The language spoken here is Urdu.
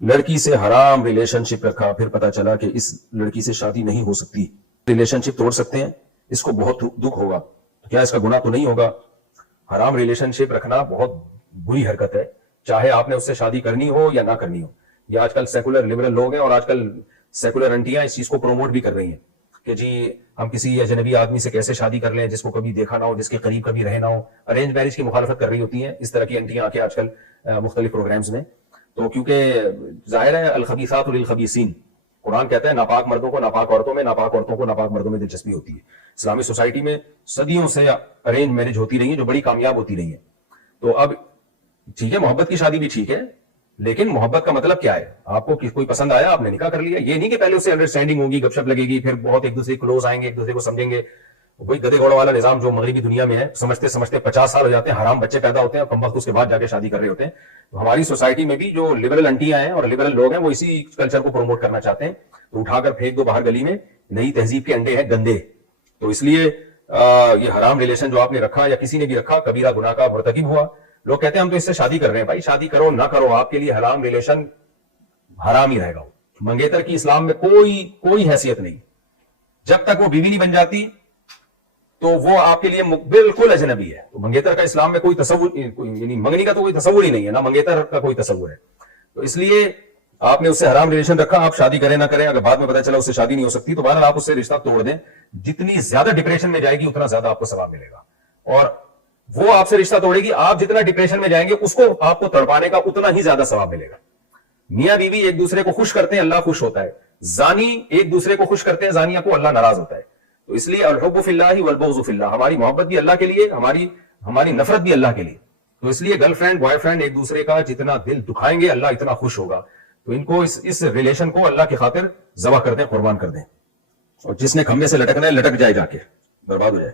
لڑکی سے حرام ریلیشن شپ رکھا, پھر پتا چلا کہ اس لڑکی سے شادی نہیں ہو سکتی, ریلیشن شپ توڑ سکتے ہیں, اس کو بہت دکھ ہوگا, تو کیا اس کا گناہ تو نہیں ہوگا؟ حرام ریلیشن شپ رکھنا بہت بری حرکت ہے, چاہے آپ نے اس سے شادی کرنی ہو یا نہ کرنی ہو. یہ آج کل سیکولر لبرل لوگ ہیں, اور آج کل سیکولر انٹیاں اس چیز کو پروموٹ بھی کر رہی ہیں کہ جی ہم کسی اجنبی آدمی سے کیسے شادی کر لیں جس کو کبھی دیکھا نہ ہو, جس کے قریب کبھی رہے نہ ہو. ارینج میرج کی مخالفت کر رہی ہوتی ہیں اس طرح کی انٹیاں آ کے آج کل مختلف پروگرامز میں. تو کیونکہ ظاہر ہے الخبیثات للخبیثین, قرآن کہتا ہے ناپاک مردوں کو ناپاک عورتوں میں, ناپاک عورتوں کو ناپاک مردوں میں دلچسپی ہوتی ہے. اسلامی سوسائٹی میں صدیوں سے ارینج میرج ہوتی رہی ہیں جو بڑی کامیاب ہوتی رہی ہیں. تو اب ٹھیک ہے محبت کی شادی بھی ٹھیک ہے, لیکن محبت کا مطلب کیا ہے؟ آپ کو کوئی پسند آیا, آپ نے نکاح کر لیا, یہ نہیں کہ پہلے اس سے انڈرسٹینڈنگ ہوگی, گپ شپ لگے گی, پھر بہت ایک دوسرے کلوز آئیں گے, ایک دوسرے کو سمجھیں گے. وہی گدے گھوڑوں والا نظام جو مغربی دنیا میں ہے, سمجھتے سمجھتے 50 سال ہو جاتے ہیں, حرام بچے پیدا ہوتے ہیں, کم وقت اس کے بعد جا کے شادی کر رہے ہوتے ہیں. تو ہماری سوسائٹی میں بھی جو لبرل انٹیاں ہیں اور لبرل لوگ ہیں وہ اسی کلچر کو پروموٹ کرنا چاہتے ہیں. تو اٹھا کر پھینک دو باہر گلی میں, نئی تہذیب کے انڈے ہیں گندے. تو اس لیے یہ حرام ریلیشن جو آپ نے رکھا یا کسی نے بھی رکھا کبیرہ گناہ کا مرتکب ہوا. لوگ کہتے ہیں ہم تو اس سے شادی کر رہے ہیں. بھائی شادی کرو نہ کرو, آپ کے لیے حرام ریلیشن حرام ہی رہے گا. منگیتر کی اسلام میں کوئی حیثیت نہیں. جب تک وہ بیوی نہیں بن جاتی تو وہ آپ کے لیے بالکل اجنبی ہے. تو منگیتر کا اسلام میں کوئی تصور, یعنی منگنی کا تو کوئی تصور ہی نہیں ہے, نہ منگیتر کا کوئی تصور ہے. تو اس لیے آپ نے اس سے حرام ریلیشن رکھا, آپ شادی کریں نہ کریں, اگر بعد میں پتہ چلا اس سے شادی نہیں ہو سکتی تو بہرحال آپ اس سے رشتہ توڑ دیں. جتنی زیادہ ڈپریشن میں جائے گی اتنا زیادہ آپ کو ثواب ملے گا, اور وہ آپ سے رشتہ توڑے گی, آپ جتنا ڈپریشن میں جائیں گے اس کو آپ کو تڑپانے کا اتنا ہی زیادہ ثواب ملے گا. میاں بیوی ایک دوسرے کو خوش کرتے ہیں, اللہ خوش ہوتا ہے. زانی ایک دوسرے کو خوش کرتے ہیں, زانیہ کو اللہ ناراض ہوتا ہے. تو اس لیے الحب فی اللہ والبغض فی اللہ, ہماری محبت بھی اللہ کے لیے, ہماری نفرت بھی اللہ کے لیے. تو اس لیے گرل فرینڈ بوائے فرینڈ ایک دوسرے کا جتنا دل دکھائیں گے اللہ اتنا خوش ہوگا. تو ان کو اس ریلیشن کو اللہ کی خاطر ذبح کر دیں, قربان کر دیں, اور جس نے کھمبے سے لٹکنا ہے لٹک جائے, جا کے برباد ہو جائے.